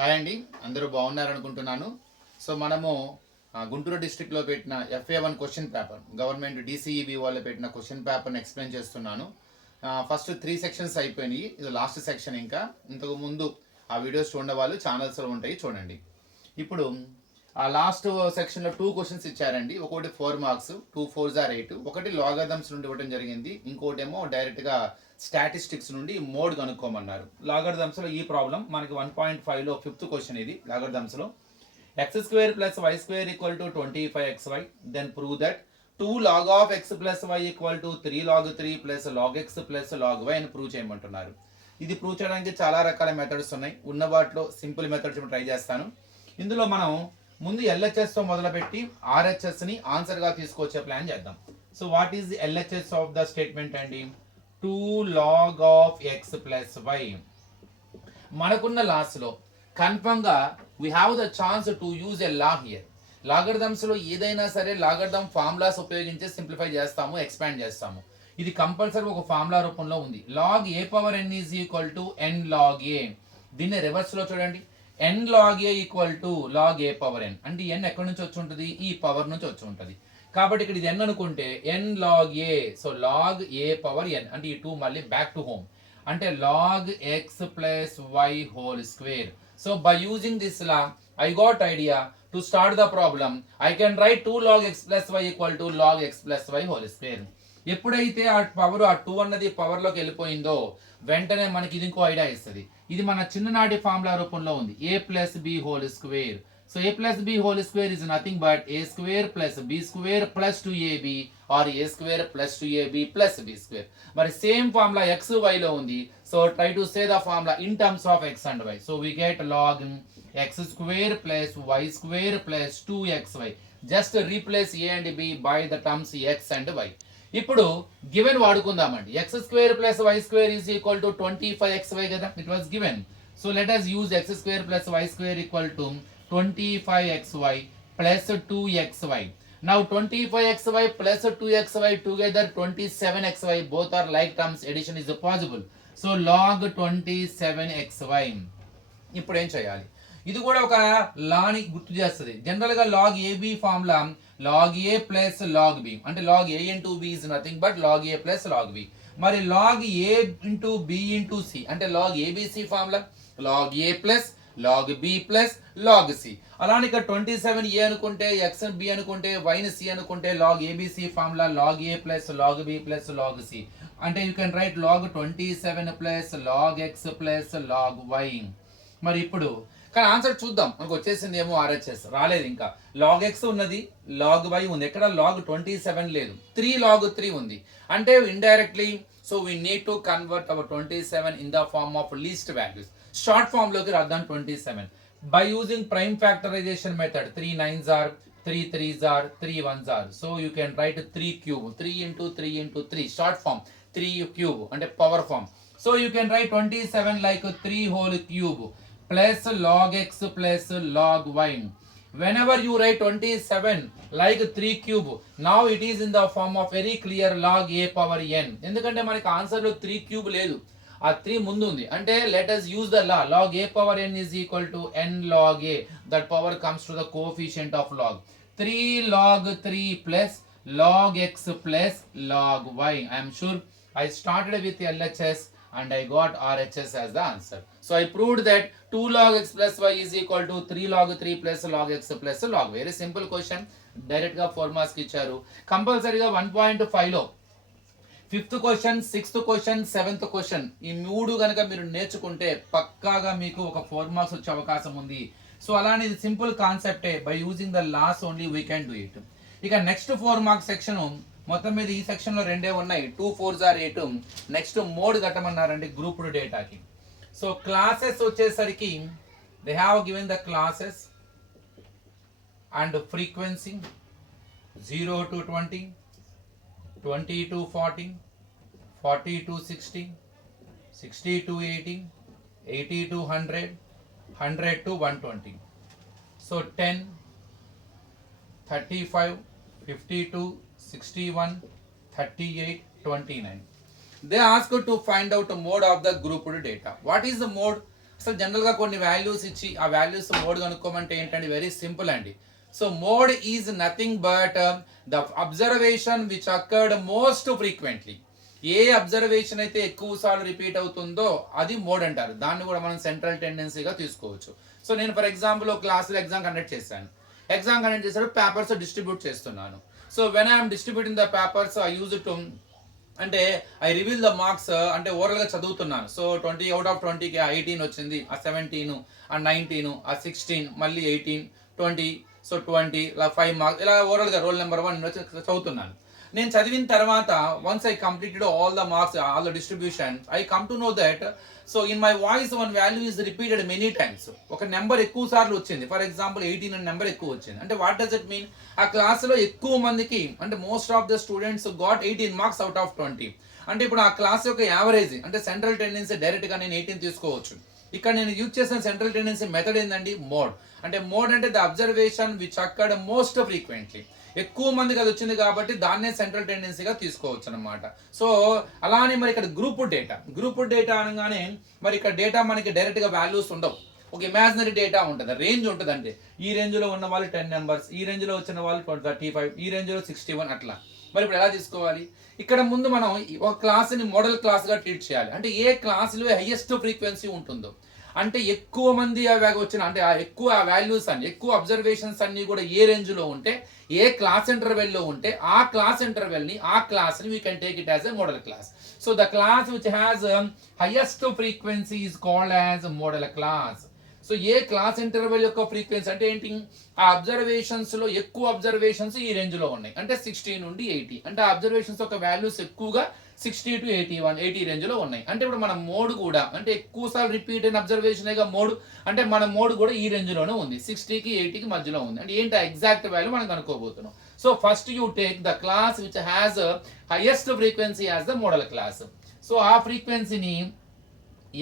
Hi అండి, అందరూ బాగున్నారనుకుంటున్నాను. So మనము గుంటూరు డిస్ట్రిక్ట్లో పెట్టిన FA1 question paper, government DCEB వాళ్ళు పెట్టిన క్వశ్చన్ పేపర్ని ఎక్స్ప్లెయిన్ చేస్తున్నాను. ఫస్ట్ 3 సెక్షన్స్ అయిపోయినాయి, ఇది లాస్ట్ సెక్షన్. ఇంకా ఇంతకు ముందు ఆ వీడియోస్ చూడని వాళ్ళు ఛానల్స్లో ఉంటాయి, చూడండి. ఇప్పుడు ఆ లాస్ట్ సెక్షన్లో 2 క్వశ్చన్స్ ఇచ్చారండి. ఒకటి 4 మార్క్స్, 2 4s are 8. ఒకటి లాగరిథమ్స్ నుండి ఇవ్వడం జరిగింది, ఇంకోటి ఏమో డైరెక్ట్గా స్టాటిస్టిక్స్ నుండి మోడ్ కనుక్కోమన్నారు. లాగరిథమ్స్లో ఈ ప్రాబ్లం మనకి 1.5లో 5th క్వశ్చన్. ఇది లాగరిథమ్స్లో x² + y² = 25xy. Then prove that 2 log of x + y = 3 log 3 + log x + log y అని ప్రూవ్ చేయమంటున్నారు. ఇది ప్రూవ్ చేయడానికి చాలా రకాల మెథడ్స్ ఉన్నాయి. ఉన్న వాటిలో సింపుల్ మెథడ్స్ ట్రై చేస్తాను. ఇందులో మనం ముందు LHSతో మొదలుపెట్టి RHSని ఆన్సర్గా తీసుకొచ్చే ప్లాన్ చేద్దాం. So what is the LHS of the statement అండి? 2 log of x + y. మనకున్న లాస్లో కన్ఫర్మ్గా we have the chance to use a law here. లాగరిథమ్స్లో ఏదైనా సరే లాగరిథమ్ ఫార్ములాస్ ఉపయోగించి సింప్లిఫై చేస్తాము, ఎక్స్పాండ్ చేస్తాము. ఇది కంపల్సరీ ఒక ఫార్ములా రూపంలో ఉంది. log a power n = n log a. దీన్ని రివర్స్లో చూడండి, n log a = log a power n. అంటే n ఎక్కడి నుంచి వచ్చి ఉంటుంది? ఈ పవర్ నుంచి వచ్చి ఉంటుంది. కాబట్టి ఇక్కడ ఇది n అనుకుంటే n log a. So log a power n అంటే ఈ 2 మళ్ళీ బ్యాక్ టు హోమ్, అంటే log x + y whole square. So by using this law, I got idea to start the problem. I can write 2 log x + y = log x + y whole square. ఎప్పుడైతే ఆ power ఆ 2 అన్నది పవర్లోకి వెళ్ళిపోయిందో వెంటనే మనకి ఇది ఇంకో idea ఇస్తుంది. ఇది మన చిన్ననాటి ఫార్ములా రూపంలో ఉంది, a + b whole square. So a + b whole square is nothing but a² + b² + 2ab or a² + 2ab + b². మరి సేమ్ ఫార్ములా x y లో ఉంది. So try to say the formula in terms of x and y. So we get log x² + y² + 2xy. Just replace a and b by the terms x and y. ఇప్పుడు given వాడుకుందామండి. x² + y² = 25xy కదా, it was given. So let us use x² + y² = 25xy + 2xy. Now 25xy + 2xy together 27xy. Both are like terms, addition is possible. So log 27xy. ఇప్పుడు ఏం చేయాలి? ఇది కూడా ఒక లాని గుర్తు చేస్తుంది. జనరల్గా log ab formula log a + log b, అంటే log a × b is nothing but log a + log b. మరి log a × b × c అంటే log abc formula log a + log b + log c. అలానే ఇక్కడ 27a అనుకుంటే, x b అనుకుంటే, y c అనుకుంటే log abc formula log a + log b + log c. అంటే you can right log 27 + log x + log y. మరి ఇప్పుడు కానీ answer చూద్దాం. మనకు వచ్చేసింది ఏమో RHS రాలేదు, ఇంకా log x ఉన్నది, log y ఉంది, ఎక్కడ log 27 లేదు, 3 log 3 ఉంది. అంటే indirectly so we need to convert our 27 in the form of least values. Short form లోకి రాద్దాం 27 by using prime factorisation method. 3 9s are 3 3s are 3 1s are. So you can write 3 cube, 3 × 3 × 3 short form, 3 cube అంటే power form. So you can write 27 like 3 whole cube plus log x plus log y. Whenever you write 27 like 3 cube, now it is in the form of very clear log a power n. ఎందుకంటే మనకి ఆన్సర్లో 3 cube లేదు, ఆ 3 ముందు ఉంది. అంటే let us use the law. Log a power n = n log a. That power comes to the coefficient of log. 3 log 3 plus log x plus log y. I am sure I started with LHS and I got RHS as the answer. So I proved that 2 log x + y = 3 log 3 plus log x plus log. Very simple question. Direct గా 4 marks ఇచ్చారు. కంపల్సరీగా 1.5లో 5th question, 6th question, 7th question ఈ 3 కనుక మీరు నేర్చుకుంటే పక్కాగా మీకు ఒక 4 మార్క్స్ వచ్చే అవకాశం ఉంది. సో అలానే ఇది సింపుల్ కాన్సెప్టే. By using the laws only we can do it. ఇక నెక్స్ట్ 4 మార్క్స్ సెక్షన్ మొత్తం మీద ఈ సెక్షన్లో 2 ఉన్నాయి, 2 4s are 8. నెక్స్ట్ మోడ్ కట్టమన్నారండి గ్రూప్డ్ డేటాకి. సో క్లాసెస్ వచ్చేసరికి they have given the classes and frequency 0 to 20, 20 to 40, 40 to 60, 60 to 80, 80 to 100, 100 to 120. So 10, 35, 52, 61, 38, 29. They ask to find out the mode of the grouped data. What is the mode? అసలు జనరల్గా కొన్ని values ఇచ్చి ఆ values mode కనుక్కోమంటే ఏంటంటే very simple అండి. So mode is nothing but the observation which occurred most frequently. A observation అయితే ఎక్కువ సార్లు రిపీట్ అవుతుందో అది మోడ్ అంటారు. దాన్ని కూడా మనం సెంట్రల్ టెండెన్సీగా తీసుకోవచ్చు. సో నేను ఫర్ ఎగ్జాంపుల్ క్లాసులో ఎగ్జామ్ కండక్ట్ చేశాను. ఎగ్జామ్ కండక్ట్ చేసేటప్పుడు పేపర్స్ డిస్ట్రిబ్యూట్ చేస్తున్నాను. So when I'm distributing the papers I use to అంటే ఐ రివీల్ ద మార్క్స్ అంటే ఓవరాల్గా చదువుతున్నాను. సో 20 అవుట్ ఆఫ్ 20కి 18 వచ్చింది, ఆ 17, ఆ 19, ఆ 16, మళ్ళీ 18, 20, సో 20 ఇలా 5 మార్క్స్ ఇలా ఓవరాల్గా రోల్ నెంబర్ 1 వచ్చి చదువుతున్నాను. నేను చదివిన తర్వాత once I completed all the marks all the distribution I come to know that so in my voice one value is repeated many times. ఒక నెంబర్ ఎక్కువ సార్లు వచ్చింది. ఫర్ ఎగ్జాంపుల్ 18 అనే నెంబర్ ఎక్కువ వచ్చింది. అంటే వాట్ డస్ ఇట్ మీన్? ఆ క్లాస్లో ఎక్కువ మందికి అంటే most of the students got 18 marks out of 20. అంటే ఇప్పుడు ఆ క్లాస్ యొక్క యావరేజ్ అంటే సెంట్రల్ టెండెన్సీ డైరెక్ట్గా నేను 18 తీసుకోవచ్చు. ఇక్కడ నేను యూజ్ చేసిన సెంట్రల్ టెండెన్సీ మెథడ్ ఏంటండి? మోడ్. అంటే మోడ్ అంటే the observation which occurred most frequently. ఎక్కువ మందికి అది వచ్చింది కాబట్టి దాన్నే సెంట్రల్ టెండెన్సీగా తీసుకోవచ్చు అనమాట. సో అలానే మరి ఇక్కడ గ్రూప్ డేటా అనగానే మరి ఇక్కడ డేటా మనకి డైరెక్ట్గా వాల్యూస్ ఉండవు. ఒక ఇమాజినరీ డేటా ఉంటుంది, రేంజ్ ఉంటుంది. అంటే ఈ రేంజ్లో ఉన్న వాళ్ళు 10 నెంబర్స్, ఈ రేంజ్లో వచ్చిన వాళ్ళు 35, ఈ రేంజ్లో 61 అట్లా. మరి ఇప్పుడు ఎలా తీసుకోవాలి? ఇక్కడ ముందు మనం ఒక క్లాస్ని మోడల్ క్లాస్గా ట్రీట్ చేయాలి. అంటే ఏ క్లాస్లో హైయెస్ట్ ఫ్రీక్వెన్సీ ఉంటుందో అంటే ఎక్కువ మంది వచ్చిన అంటే ఎక్కువ వాల్యూస్ అన్ని ఎక్కువ అబ్జర్వేషన్స్ అన్ని కూడా ఏ రేంజ్లో ఉంటే ఏ క్లాస్ ఇంటర్వెల్లో ఉంటే ఆ క్లాస్ ఇంటర్వెల్ని ఆ క్లాస్ని we can take it as a modal class. So the class which has highest frequency is called as modal class. So ఏ క్లాస్ ఇంటర్వెల్ యొక్క ఫ్రీక్వెన్సీ అంటే ఏంటి? ఆ అబ్జర్వేషన్స్ లో ఎక్కువ అబ్జర్వేషన్స్ ఈ రేంజ్ లో ఉన్నాయి అంటే 60 నుండి 80. అంటే ఆ అబ్జర్వేషన్స్ యొక్క వాల్యూస్ ఎక్కువగా 60 to 80 రేంజ్ లో ఉన్నాయి. అంటే ఇప్పుడు మన మోడ్ కూడా అంటే ఎక్కువ సార్లు రిపీట్ అయిన అబ్జర్వేషన్ మోడ్ అంటే మన మోడ్ కూడా ఈ రేంజ్ లోనే ఉంది, 60కి 80కి మధ్యలో ఉంది. అంటే ఏంటి ఎగ్జాక్ట్ వాల్యూ మనం కనుక్కోబోతున్నాం. So first you take the class which has highest frequency as the modal class. So ఆ ఫ్రీక్వెన్సీని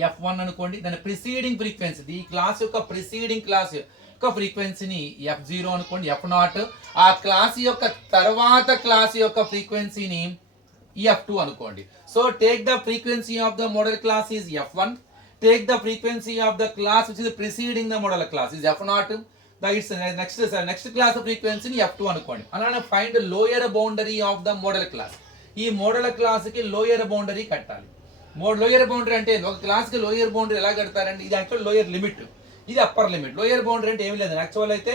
F1 అనుకోండి. దాని ప్రిసీడింగ్ ఫ్రీక్వెన్సీ ఈ క్లాస్ యొక్క ప్రిసీడింగ్ క్లాస్ యొక్క ఫ్రీక్వెన్సీని F0 అనుకోండి, F0. ఆ క్లాస్ యొక్క తర్వాత క్లాస్ యొక్క ఫ్రీక్వెన్సీని F2 అనుకోండి. So take the frequency of the modal class is F1. Take the frequency of the class which is preceding the modal class is F0. Next class ఫ్రీక్వెన్సీని F2 అనుకోండి. అలానే find lower boundary of the modal class. ఈ model క్లాస్కి lower boundary కట్టాలి. Lower boundary అంటే ఒక క్లాస్కి lower boundary ఎలా కడతారండి? ఇది యాక్చువల్ లోయర్ లిమిట్, ఇది అప్పర్ లిమిట్. లోయర్ బౌండరీ అంటే ఏమి లేదు యాక్చువల్ అయితే.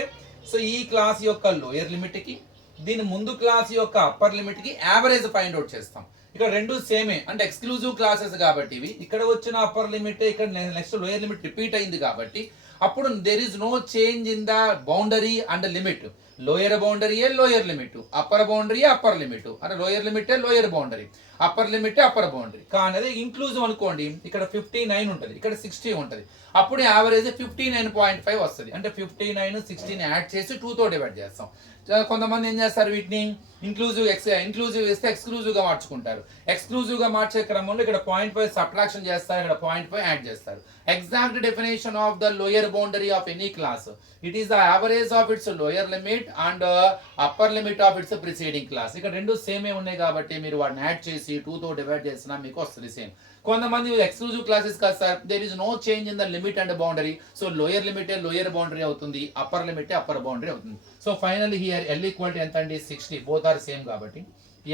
సో ఈ క్లాస్ యొక్క లోయర్ లిమిట్కి దీని ముందు క్లాస్ యొక్క అప్పర్ లిమిట్కి యావరేజ్ ఫైండ్ అవుట్ చేస్తాం. ఇక్కడ రెండు సేమే అంటే ఎక్స్క్లూజివ్ క్లాసెస్ కాబట్టి ఇవి ఇక్కడ వచ్చిన అప్పర్ లిమిట్ ఇక్కడ నెక్స్ట్ లోయర్ లిమిట్ రిపీట్ అయింది కాబట్టి అప్పుడు there is no change in the boundary and limit. Lower బౌండరీయే లోయర్ లిమిట్, అప్పర్ బౌండరీయే అప్పర్ లిమిట్. అంటే లోయర్ లిమిటే లోయర్ బౌండరీ, అప్పర్ లిమిటే అప్పర్ బౌండరీ. కానీ అదే ఇంక్లూజివ్ అనుకోండి, ఇక్కడ 59 ఉంటుంది, ఇక్కడ 60 ఉంటుంది. అప్పుడు యావరేజ్ 59.5 వస్తుంది. అంటే 59, 16 యాడ్ చేసి 2తో డివైడ్ చేస్తాం. కొంతమంది ఏం చేస్తారు వీటిని ఇంక్లూజివ్ వేస్తే ఎక్స్క్లూజివ్ గా మార్చుకుంటారు. ఎక్స్క్లూజివ్ గా మార్చే క్రమంలో ఇక్కడ 0.5 సబ్ట్రాక్షన్ చేస్తారు, ఇక్కడ 0.5 యాడ్ చేస్తారు. Exact definition of the lower boundary of any class, it is the average of it's lower limit and upper limit of it's preceding class. ఇక్కడ రెండు సేమే ఉన్నాయి కాబట్టి మీరు వాటిని యాడ్ చేసి 2తో డివైడ్ చేసినా మీకు వస్తుంది సేమ్. కొంతమంది ఎక్స్క్లూజివ్ క్లాసెస్ కాదు sir, there is no change in the limit and boundary. So lower లిమిటే లోయర్ బౌండరీ అవుతుంది, అప్పర్ లిమిటే అప్పర్ బౌండరీ అవుతుంది. So final here L equal to ఎంత అండి? 60. బోత్ ఆర్ సేమ్ కాబట్టి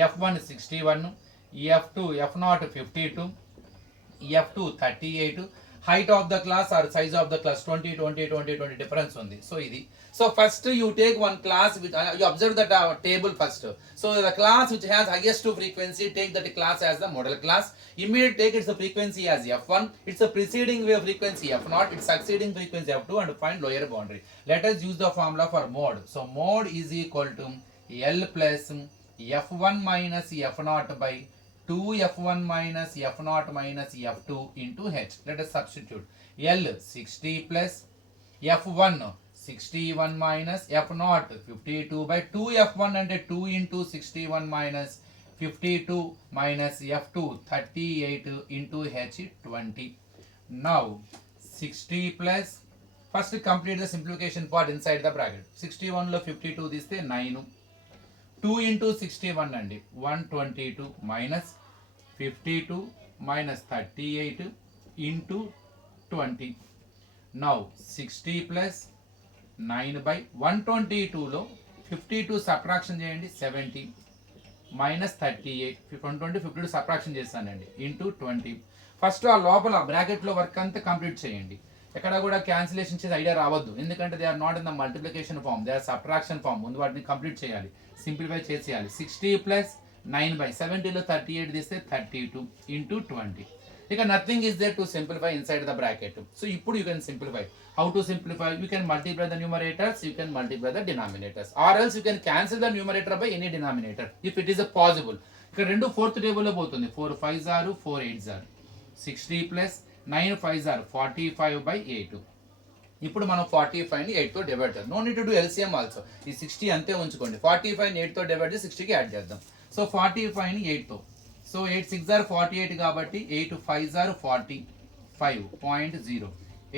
F1 61, F2 F0 52, F2 38. Height of the class or size of the class 20 difference ఉంది. So ఇది. So first you take one class with you observe that table first. So the class which has highest frequency take that class as the modal class. Immediate take its frequency as F1, its preceding wave frequency F0, its succeeding frequency F2 and find lower boundary. Let us use the formula for mode. So mode is equal to L plus F1 minus F0 by 2F1 minus F0 minus F2 into H. Let us substitute. L 60 plus F1 61 minus F0 52 by 2F1 and 2 into 61 minus 52 minus F2 38 into H 20. Now 60 plus first complete the simplification part inside the bracket. 61 లో 52 తీస్తే 9, 2 into 61 అండి 122 minus 52 minus 38 into 20. Now 60 plus 9/122లో 52 subtraction చేయండి 70 minus 38 120 52 subtraction చేస్తానండి into 20. First ఆ లోపల బ్రాకెట్లో work అంతా కంప్లీట్ చేయండి. ఎక్కడ కూడా క్యాన్సిలేషన్ చేసే ఐడియా రావద్దు, ఎందుకంటే they are not in the multiplication form, they are subtraction form. ముందు వాటిని కంప్లీట్ చేయాలి, సింప్లిఫై చేసేయాలి. 60 ప్లస్ 9/70లో 38 తీస్తే 32 ఇంటూ 20. ఇక nothing is there to simplify inside the bracket. So ఇప్పుడు you can simplify. How to simplify? You can multiply the numerators, you can multiply the denominators, or else you can cancel the numerator by any denominator if it is possible. ఇక్కడ 2 4th టేబుల్లో పోతుంది. 4 5s are 4 8s are 60 plus 9 5s are 45/8. ఇప్పుడు మనం 45ని 8తో divide చేద్దాం. No need to do LCM also. ఈ 60 అంతే ఉంచుకోండి. 45ని 8తో డివైడ్ చేసి 60కి యాడ్ చేద్దాం. సో 45ని 8తో, సో 8 6s are 48 కాబట్టి 8 5s are 45.0.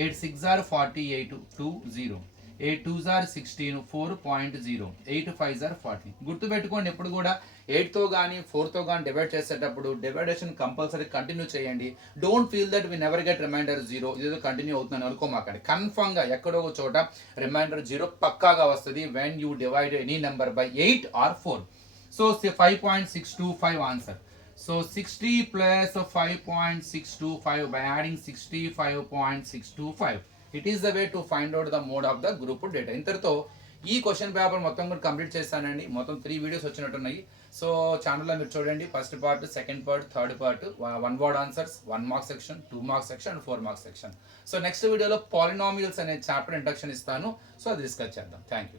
8 6s are 48 20. 8 2s are 16 4.0. 8 5s are 40. గుర్తుపెట్టుకోండి, ఎప్పుడు కూడా 8తో కానీ 4తో కానీ డివైడ్ చేసేటప్పుడు డివైడేషన్ కంపల్సరీ కంటిన్యూ చేయండి. Don't feel that we never get remainder 0, ఇదేదో కంటిన్యూ అవుతుందని అనుకోమాకండి. కన్ఫర్మ్గా ఎక్కడో ఒక చోట రిమైండర్ 0 పక్కాగా వస్తుంది when you divide any number by 8 or 4. So 5.625 answer. So 60 plus 5.625 by adding 65.625. It is the way to find out the mode of the grouped data. ఇంతటితో ఈ క్వశ్చన్ పేపర్ మొత్తం కూడా కంప్లీట్ చేస్తానండి. మొత్తం 3 వీడియోస్ వచ్చినట్టున్నాయి. సో ఛానల్లో మీరు చూడండి, first part, second part, third part, 1 word answers, 1 mark section, 2 mark section and 4 mark section. So next వీడియోలో పాలినామియల్స్ అనే చాప్టర్ ఇంట్రడక్షన్ ఇస్తాను. సో అది డిస్కస్ చేద్దాం. Thank you.